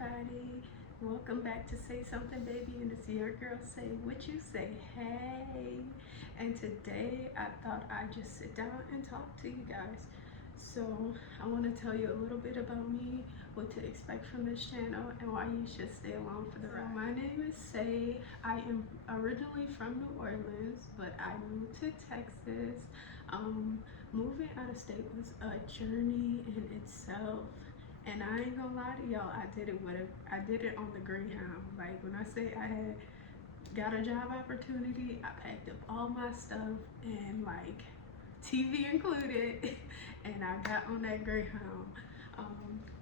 everybody. Welcome back to Say Something Baby, and it's your girl Say What You Say. Hey, and today I thought I'd just sit down and talk to you guys. So I want to tell you a little bit about me, what to expect from this channel, and why you should stay along for the ride. My name is Say. I am originally from New Orleans, but I moved to Texas. Moving out of state was a journey in itself. And I ain't gonna lie to y'all, I did it on the Greyhound. Like when I say I had got a job opportunity, I packed up all my stuff and like TV included, and I got on that Greyhound.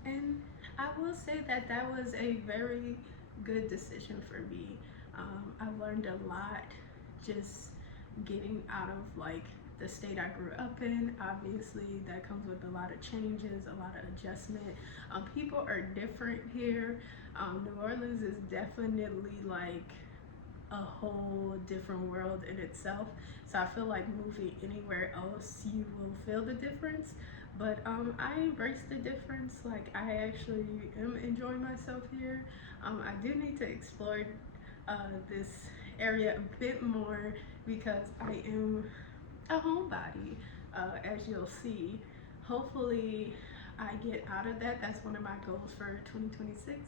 And I will say that that was a very good decision for me. I learned a lot just getting out of like the state I grew up in. Obviously, that comes with a lot of changes, a lot of adjustment. People are different here. New Orleans is definitely like a whole different world in itself. So I feel like moving anywhere else, you will feel the difference. But I embrace the difference. Like I actually am enjoying myself here. I do need to explore this area a bit more because I am a homebody, as you'll see. Hopefully, I get out of that. That's one of my goals for 2026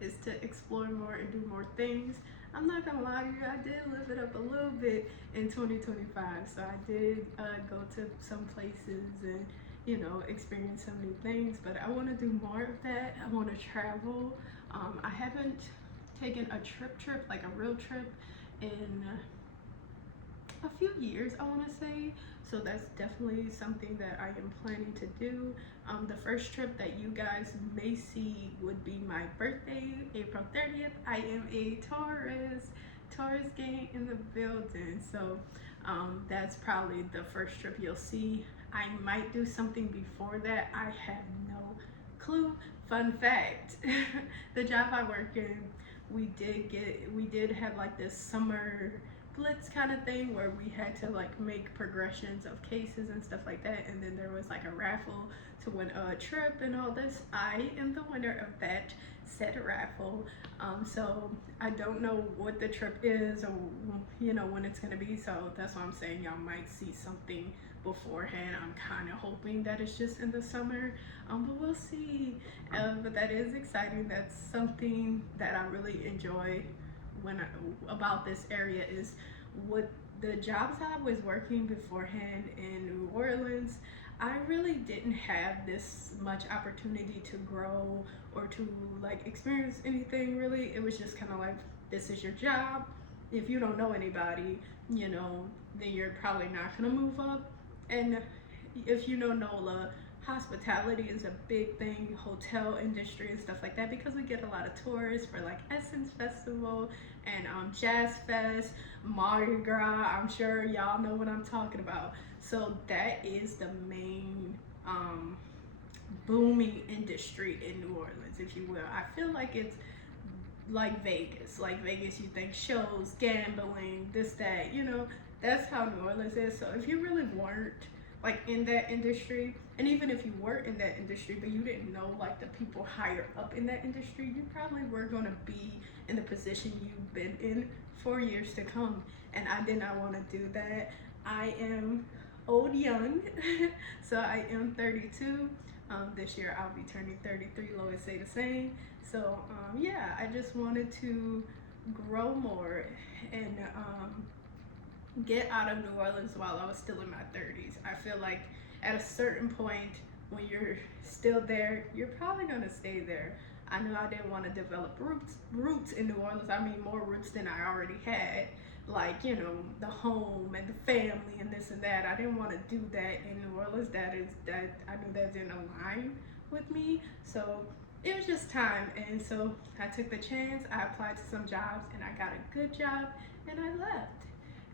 is to explore more and do more things. I'm not gonna lie to you, I did live it up a little bit in 2025. So I did go to some places and experience some new things. But I want to do more of that. I want to travel. I haven't taken a trip like a real trip in a few years, I want to say. So that's definitely something that I am planning to do. The first trip that you guys may see would be my birthday, April 30th. I am a Taurus gang in the building. So that's probably the first trip you'll see. I might do something before that. I have no clue. Fun fact, the job I work in, we did have like this summer blitz kind of thing where we had to like make progressions of cases and stuff like that, and then there was like a raffle to win a trip and all this. I am the winner of that said raffle. So I don't know what the trip is or when it's gonna be, so that's why I'm saying y'all might see something beforehand. I'm kind of hoping that it's just in the summer, but we'll see. But that is exciting. That's something that I really enjoy about this area is what the jobs I was working beforehand in New Orleans. I really didn't have this much opportunity to grow or to like experience anything really. It was just kind of like, this is your job. If you don't know anybody, then you're probably not gonna move up. And if you know NOLA, hospitality is a big thing, hotel industry and stuff like that, because we get a lot of tourists for like Essence Festival and Jazz Fest, Mardi Gras. I'm sure y'all know what I'm talking about. So that is the main booming industry in New Orleans, if you will. I feel like it's like Vegas. Like Vegas, you think shows, gambling, this, that, that's how New Orleans is. So if you really weren't like in that industry, and even if you were in that industry but you didn't know like the people higher up in that industry, you probably were going to be in the position you've been in for years to come. And I did not want to do that. I am old young. So I am 32. This year I'll be turning 33. Lois say the same. So yeah, I just wanted to grow more and get out of New Orleans while I was still in my 30s. I feel like at a certain point when you're still there, you're probably gonna stay there. I knew I didn't want to develop roots in New Orleans. I mean, more roots than I already had. Like, the home and the family and this and that. I didn't want to do that in New Orleans. That I knew that didn't align with me. So it was just time. And so I took the chance. I applied to some jobs and I got a good job and I left.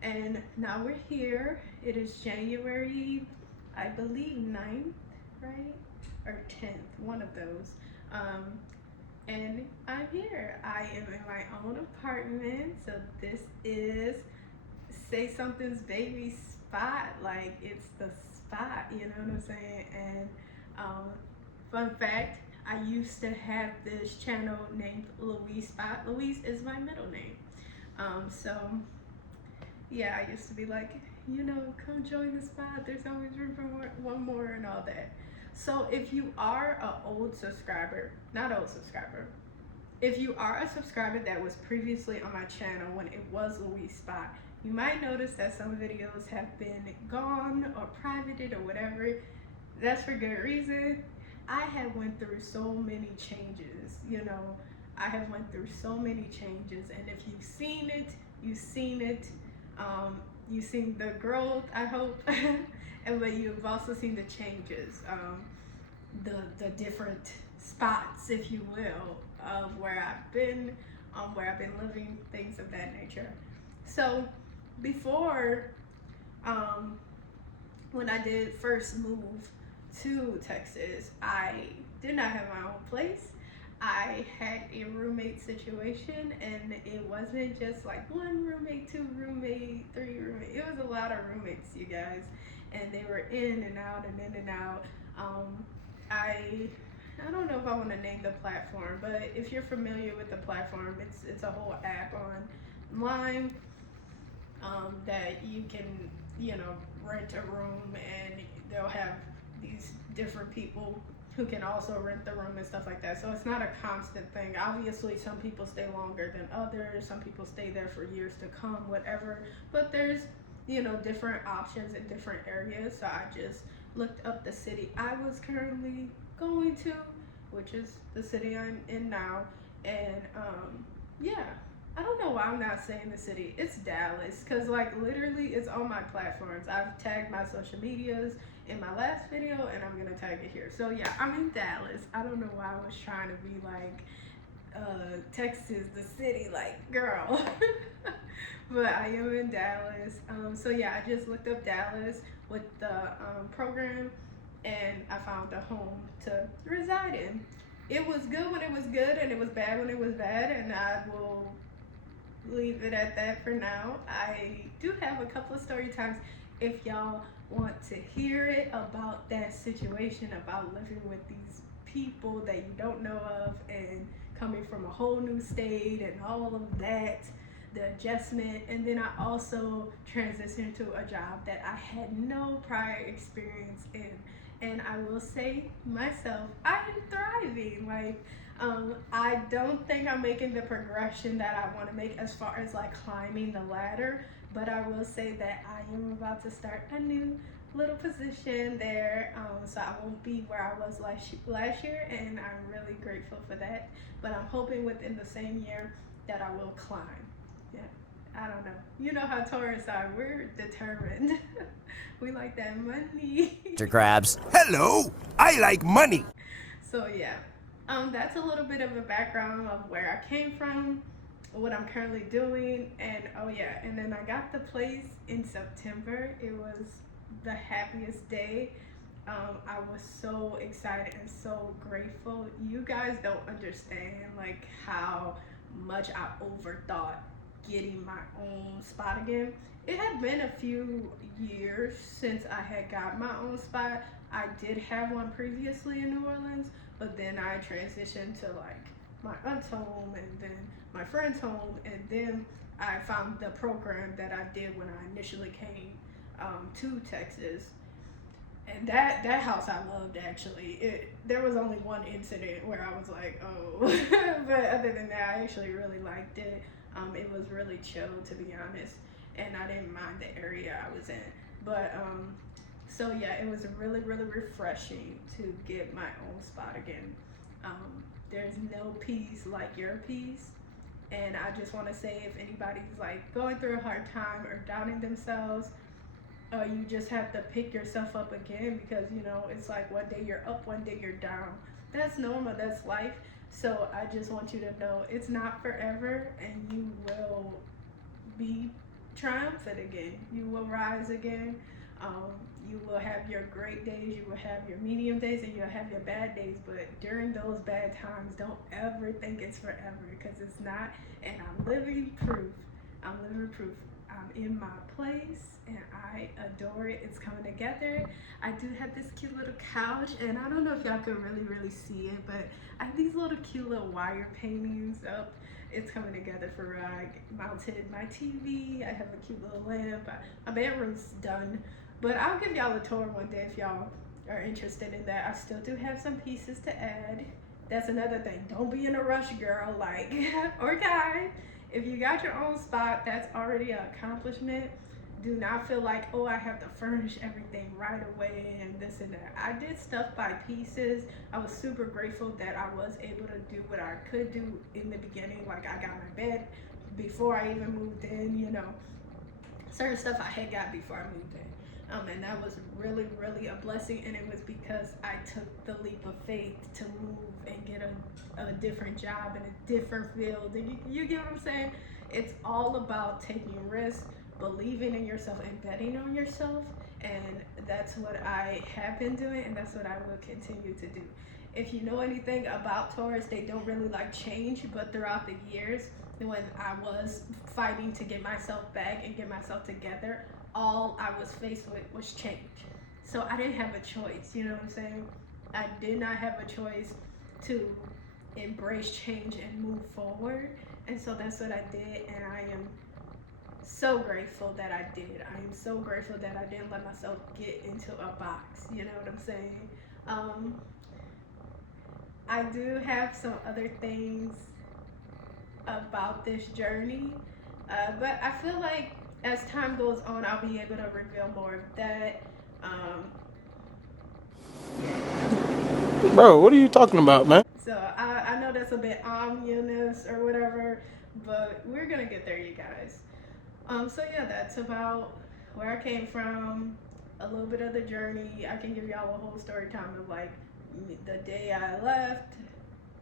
And now we're here. It is January, I believe 9th, right? Or 10th, one of those. And I'm here. I am in my own apartment. So this is Say Something's baby spot. Like, it's the spot, you know what I'm saying? And fun fact, I used to have this channel named Louise Spot. Louise is my middle name. So yeah, I used to be like, come join the spot. There's always room for one more and all that. So if you are an old subscriber, not old subscriber, if you are a subscriber that was previously on my channel when it was Louise Spot, you might notice that some videos have been gone or privated or whatever. That's for good reason. I have went through so many changes, I have went through so many changes, and if you've seen it, you've seen it. You've seen the growth, I hope, but you've also seen the changes, the different spots, if you will, of where I've been living, things of that nature. So before, when I did first move to Texas, I did not have my own place. I had a roommate situation, and it wasn't just like one roommate, two roommate, three roommate. It was a lot of roommates, you guys, and they were in and out and in and out. I don't know if I want to name the platform, but if you're familiar with the platform, it's a whole app online that you can rent a room, and they'll have these different people who can also rent the room and stuff like that. So it's not a constant thing. Obviously, some people stay longer than others. Some people stay there for years to come, whatever. But there's, different options in different areas. So I just looked up the city I was currently going to, which is the city I'm in now. And yeah, I don't know why I'm not saying the city. It's Dallas, because literally it's on my platforms. I've tagged my social medias in my last video, and I'm gonna tag it here. So yeah, I'm in Dallas. I don't know why I was trying to be Texas, the city, girl. But I am in Dallas. So yeah, I just looked up Dallas with the program, and I found a home to reside in. It was good when it was good, and it was bad when it was bad, and I will leave it at that for now. I do have a couple of story times if y'all want to hear it about that situation, about living with these people that you don't know of and coming from a whole new state and all of that, the adjustment. And then I also transitioned to a job that I had no prior experience in, and I will say myself, I am thriving. I don't think I'm making the progression that I want to make as far as climbing the ladder, but I will say that I am about to start a new little position there, so I won't be where I was last year, and I'm really grateful for that. But I'm hoping within the same year that I will climb. Yeah, I don't know. You know how Taurus are, we're determined. We like that money. To grabs. Hello, I like money. So yeah, that's a little bit of a background of where I came from, what I'm currently doing, and oh yeah, and then I got the place in September. It was the happiest day. I was so excited and so grateful. You guys don't understand how much I overthought getting my own spot again. It had been a few years since I had got my own spot. I did have one previously in New Orleans, but then I transitioned to my aunt's home and then my friend's home, and then I found the program that I did when I initially came to Texas. And that house I loved, actually. There was only one incident where I was like, oh. But other than that, I actually really liked it. It was really chill, to be honest, and I didn't mind the area I was in. But so yeah, it was really, really refreshing to get my own spot again. There's no peace like your peace. And I just want to say, if anybody's going through a hard time or doubting themselves, you just have to pick yourself up again, because it's one day you're up, one day you're down. That's normal, that's life. So I just want you to know it's not forever, and you will be triumphant again. You will rise again. You will have your great days, you will have your medium days, and you'll have your bad days. But during those bad times, don't ever think it's forever, because it's not. And I'm living proof. I'm living proof. I'm in my place and I adore it. It's coming together. I do have this cute little couch, and I don't know if y'all can really see it, but I have these little cute little wire paintings up. It's coming together for real. I mounted my TV. I have a cute little lamp. My bedroom's done, but I'll give y'all a tour one day if y'all are interested in that. I still do have some pieces to add. That's another thing. Don't be in a rush, girl, like, or guy. If you got your own spot, that's already an accomplishment. Do not feel like, oh, I have to furnish everything right away and this and that. I did stuff by pieces. I was super grateful that I was able to do what I could do in the beginning. Like, I got my bed before I even moved in, you know. Certain stuff I had got before I moved in. And that was really a blessing, and it was because I took the leap of faith to move and get a different job in a different field. And you get what I'm saying? It's all about taking risks, believing in yourself, and betting on yourself, and that's what I have been doing, and that's what I will continue to do. If you know anything about Taurus, they don't really like change, but throughout the years when I was fighting to get myself back and get myself together, all I was faced with was change. So I didn't have a choice, you know what I'm saying? I did not have a choice to embrace change and move forward. And so that's what I did, and I am so grateful that I did. I am so grateful that I didn't let myself get into a box, you know what I'm saying? I do have some other things about this journey, but I feel like as time goes on, I'll be able to reveal more of that. Bro, what are you talking about, man? So I know that's a bit ominous or whatever, but we're gonna get there, you guys. So yeah, that's about where I came from, a little bit of the journey. I can give y'all a whole story time of like the day I left,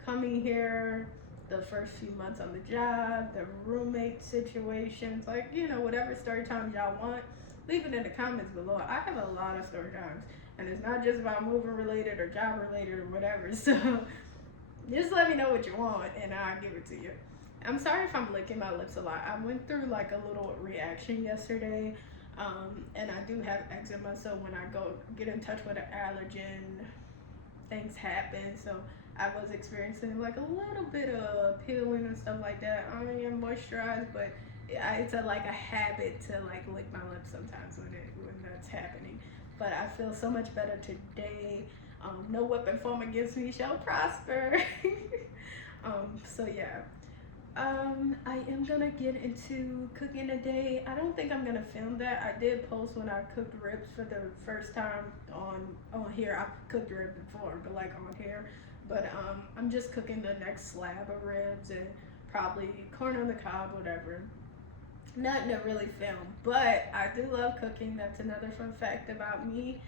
coming here, the first few months on the job, the roommate situations, like, you know, whatever story times y'all want, leave it in the comments below. I have a lot of story times, and it's not just about moving related or job related or whatever. So just let me know what you want and I'll give it to you. I'm sorry if I'm licking my lips a lot. I went through like a little reaction yesterday, and I do have eczema, so when I go get in touch with an allergen, things happen. So I was experiencing like a little bit of peeling and stuff like that. I am moisturized, but it's like a habit to like lick my lips sometimes when that's happening. But I feel so much better today. No weapon formed against me shall prosper. So yeah. I am gonna get into cooking today. I don't think I'm gonna film that. I did post when I cooked ribs for the first time on here. I've cooked ribs before, but like on here. But I'm just cooking the next slab of ribs and probably corn on the cob, whatever. Nothing to really film, but I do love cooking. That's another fun fact about me.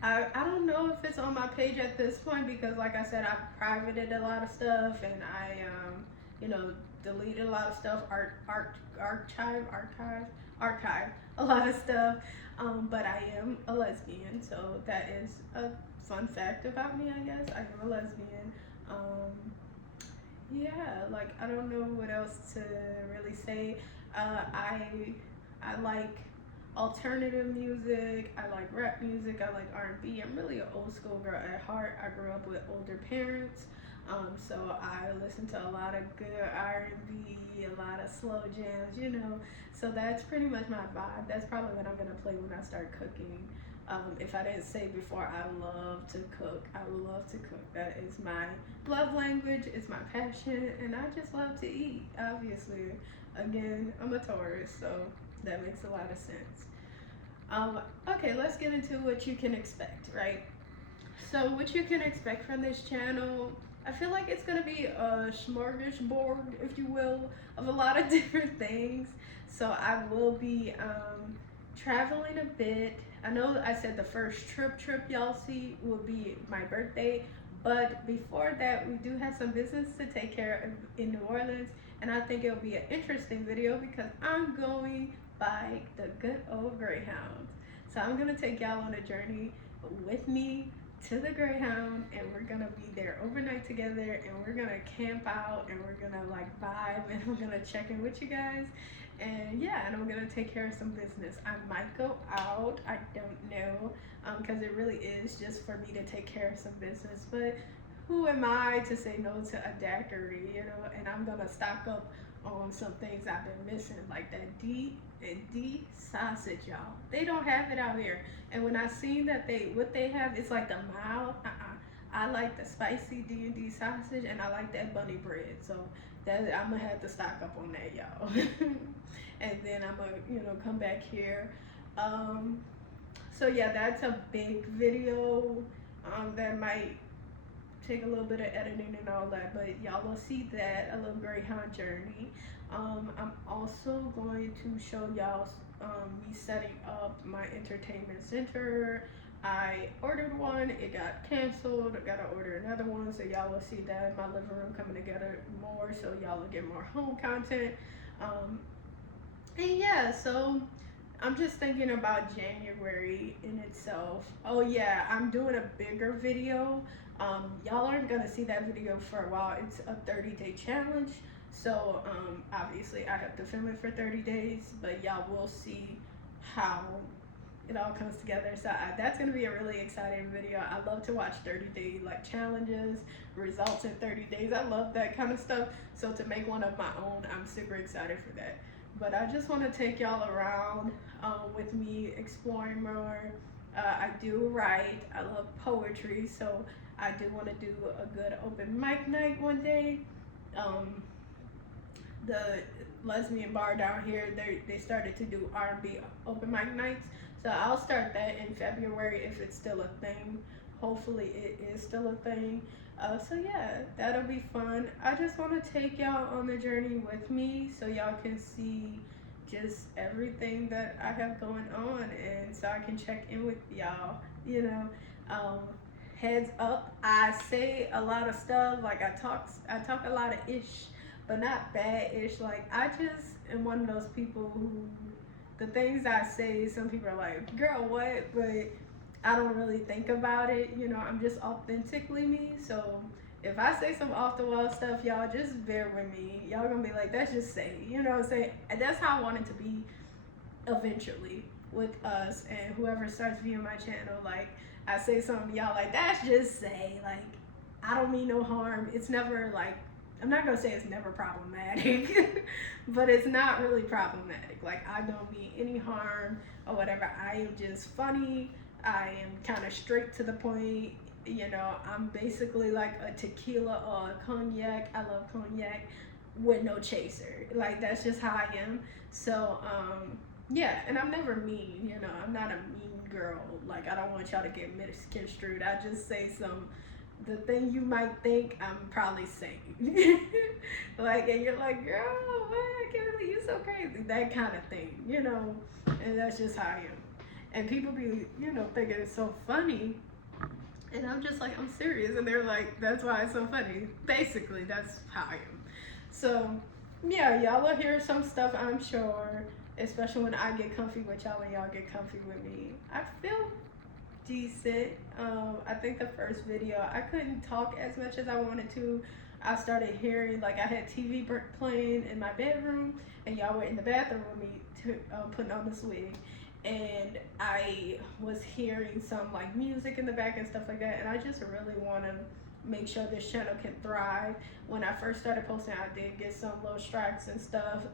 I don't know if it's on my page at this point because, like I said, I've privated a lot of stuff and I, you know, deleted a lot of stuff, archive a lot of stuff. But I am a lesbian, so that is a fun fact about me, I guess. I am a lesbian. Yeah, like I don't know what else to really say. I like alternative music, I like rap music, I like R&B. I'm really an old school girl at heart. I grew up with older parents, so I listen to a lot of good R&B, a lot of slow jams, you know. So that's pretty much my vibe. That's probably what I'm gonna play when I start cooking. If I didn't say before, I love to cook. I love to cook. That is my love language. It's my passion, and I just love to eat. Obviously, again, I'm a Taurus, so that makes a lot of sense. Okay, let's get into what you can expect, right? So what you can expect from this channel, I feel like it's gonna be a smorgasbord, if you will, of a lot of different things. So I will be traveling a bit. I know I said the first trip y'all see will be my birthday, but before that we do have some business to take care of in New Orleans, and I think it'll be an interesting video because I'm going by the good old Greyhound. So I'm gonna take y'all on a journey with me to the Greyhound, and we're gonna be there overnight together, and we're gonna camp out, and we're gonna like vibe, and we're gonna check in with you guys. And yeah, and I'm gonna take care of some business. I might go out, I don't know, because it really is just for me to take care of some business. But who am I to say no to a daiquiri, you know? And I'm gonna stock up on some things I've been missing, like that D sausage, y'all. They don't have it out here. And when I seen that what they have, it's like the mild. I like the spicy D&D sausage, and I like that bunny bread. So that I'm gonna have to stock up on that, y'all. And then I'm gonna come back here. So yeah, that's a big video. That might take a little bit of editing and all that, but y'all will see that, a little Greyhound journey. I'm also going to show y'all me setting up my entertainment center. I ordered one, it got canceled. I gotta order another one, so y'all will see that in my living room coming together more, so y'all will get more home content. And yeah, so I'm just thinking about January in itself. Oh yeah, I'm doing a bigger video. Y'all aren't gonna see that video for a while. It's a 30-day challenge. So obviously I have to film it for 30 days, but y'all will see how it all comes together. So that's gonna be a really exciting video. I love to watch 30-day like challenges, results in 30 days. I love that kind of stuff. So to make one of my own, I'm super excited for that. But I just want to take y'all around with me exploring more. I do write. I love poetry, so I do want to do a good open mic night one day. The lesbian bar down here, they started to do R&B open mic nights, so I'll start that in February if it's still a thing. Hopefully it is still a thing. So yeah, that'll be fun. I just want to take y'all on the journey with me so y'all can see just everything that I have going on, and so I can check in with y'all, you know. Heads up, I say a lot of stuff, like I talk a lot of ish, but not bad ish. Like I just am one of those people who, the things I say, some people are like, girl, what? But I don't really think about it, you know. I'm just authentically me. So if I say some off the wall stuff, y'all just bear with me. Y'all gonna be like, that's just say, you know what I'm saying? And that's how I want it to be eventually with us and whoever starts viewing my channel. Like I say something, y'all like, that's just say. Like I don't mean no harm. It's never like, I'm not gonna say it's never problematic, but it's not really problematic. Like I don't mean any harm or whatever. I am just funny. I am kind of straight to the point. You know, I'm basically like a tequila or a cognac. I love cognac with no chaser. Like that's just how I am. So yeah, and I'm never mean. You know, I'm not a mean girl. Like I don't want y'all to get misconstrued. I just say the thing you might think I'm probably saying. Like, and you're like, girl, what, Kimberly, you so crazy. That kind of thing, you know, and that's just how I am. And people be, you know, thinking it's so funny. And I'm just like, I'm serious. And they're like, that's why it's so funny. Basically, that's how I am. So, yeah, y'all will hear some stuff, I'm sure. Especially when I get comfy with y'all and y'all get comfy with me. I feel decent. I think the first video, I couldn't talk as much as I wanted to. I started hearing, like I had TV playing in my bedroom. And y'all were in the bathroom with me putting on the swig. And I was hearing some like music in the back and stuff like that, and I just really want to make sure this channel can thrive. When I first started posting, I did get some little strikes and stuff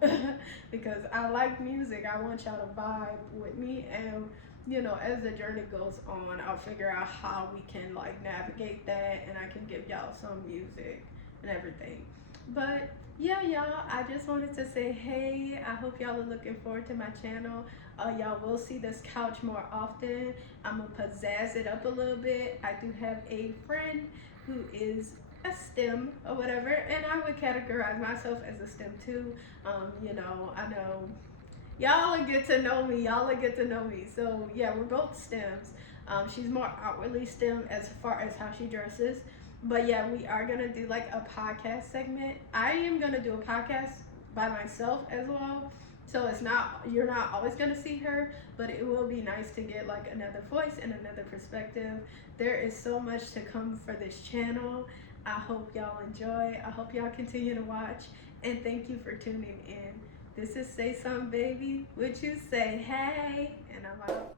because I like music. I want y'all to vibe with me, and you know, as the journey goes on, I'll figure out how we can like navigate that, and I can give y'all some music and everything. But yeah, y'all, I just wanted to say hey. I hope y'all are looking forward to my channel. Y'all will see this couch more often. I'm gonna pizzazz it up a little bit. I do have a friend who is a STEM or whatever, and I would categorize myself as a STEM too. You know, I know y'all will get to know me. Y'all will get to know me. So yeah, we're both STEMs. She's more outwardly STEM as far as how she dresses. But yeah, we are gonna do like a podcast segment. I am gonna do a podcast by myself as well. So it's not, you're not always gonna see her, but it will be nice to get like another voice and another perspective. There is so much to come for this channel. I hope y'all enjoy. I hope y'all continue to watch, and thank you for tuning in. This is Say Something Baby. Would you say hey? And I'm out.